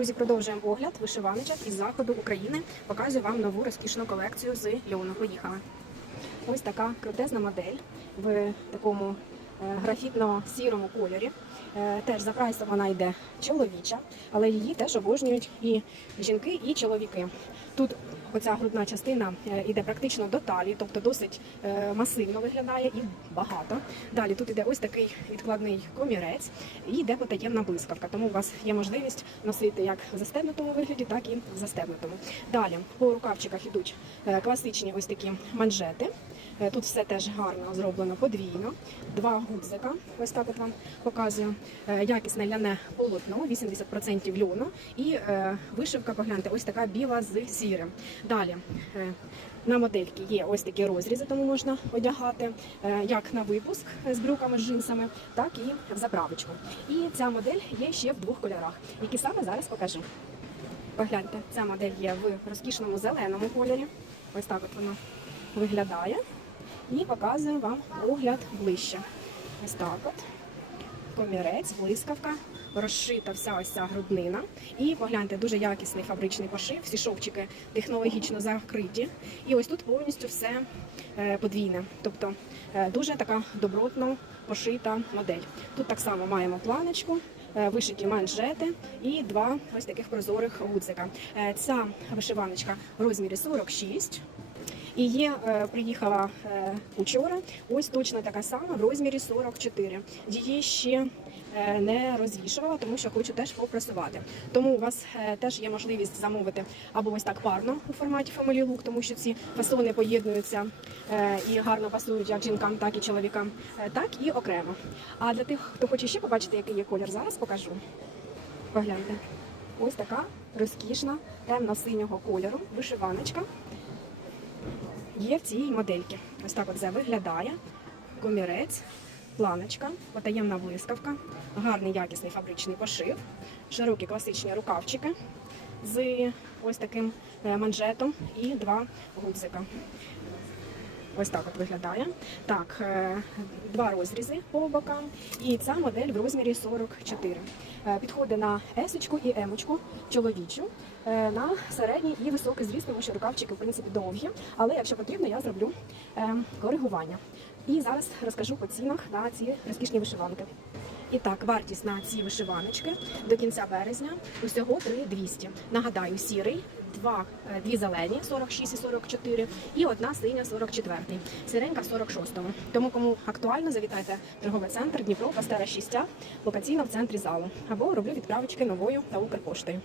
Друзі, продовжуємо огляд вишиваночок із заходу України. Показую вам нову розкішну колекцію з льону. Поїхали. Ось така крутезна модель в такому графітно-сірому кольорі. Е, Теж за прайсом вона йде чоловіча, але її теж обожнюють і жінки, і чоловіки. Тут оця грудна частина е, йде практично до талії, тобто досить е, масивно виглядає і багато. Далі тут іде ось такий відкладний комірець і йде потаємна блискавка. Тому у вас є можливість носити як в застебнутому вигляді, так і в застебнутому. Далі по рукавчиках ідуть е, класичні ось такі манжети. Е, Тут все теж гарно зроблено подвійно. Два гудзика, ось так от вам показую. Е, Якісне ляне полотно, 80% льону. І е, вишивка, погляньте, ось така біла з сірим. Далі на модельки є ось такі розрізи, тому можна одягати як на випуск з брюками, з джинсами, так і в заправочку. І ця модель є ще в двох кольорах, які саме зараз покажу. Погляньте, ця модель є в розкішному зеленому кольорі. Ось так от вона виглядає. І показую вам огляд ближче. Ось так от. Комірець, блискавка, розшита вся ось ця груднина. І погляньте, дуже якісний фабричний пошив, всі шовчики технологічно закриті. І ось тут повністю все е, подвійне. Тобто е, дуже така добротно пошита модель. Тут так само маємо планочку. е, Вишиті манжети і два ось таких прозорих гудзика. Ця вишиваночка в розмірі 46. І є, е, приїхала е, учора, ось точно така сама в розмірі 44. Її ще е, не розвішувала, тому що хочу теж попрасувати. Тому у вас теж є можливість замовити або ось так парно у форматі Family Look, тому що ці фасони поєднуються і гарно пасують як жінкам, так і чоловікам, так і окремо. А для тих, хто хоче ще побачити, який є колір, зараз покажу. Погляньте. Ось така розкішна темно-синього кольору вишиваночка є в цій модельці. Ось так от це виглядає. Комірець, планочка, потаємна блискавка, гарний якісний фабричний пошив, широкі класичні рукавчики з ось таким е, манжетом і два гудзика. Ось так от виглядає. Так, е, два розрізи по бокам. І ця модель в розмірі 44. Е, Підходить на есочку і емочку чоловічу, е, на середній і високий зріст, тому що рукавчики в принципі довгі. Але якщо потрібно, я зроблю коригування. І зараз розкажу по цінах на ці розкішні вишиванки. І так, вартість на ці вишиваночки до кінця березня усього 3200. Нагадаю, сірий, два, е, дві зелені 46 і 44 і одна синя 44. Сиренька в 46-му. Тому кому актуально, завітайте в торговий центр Дніпро, Пастера 6, локаційно в центрі залу. Або роблю відправочки новою та Укрпоштою.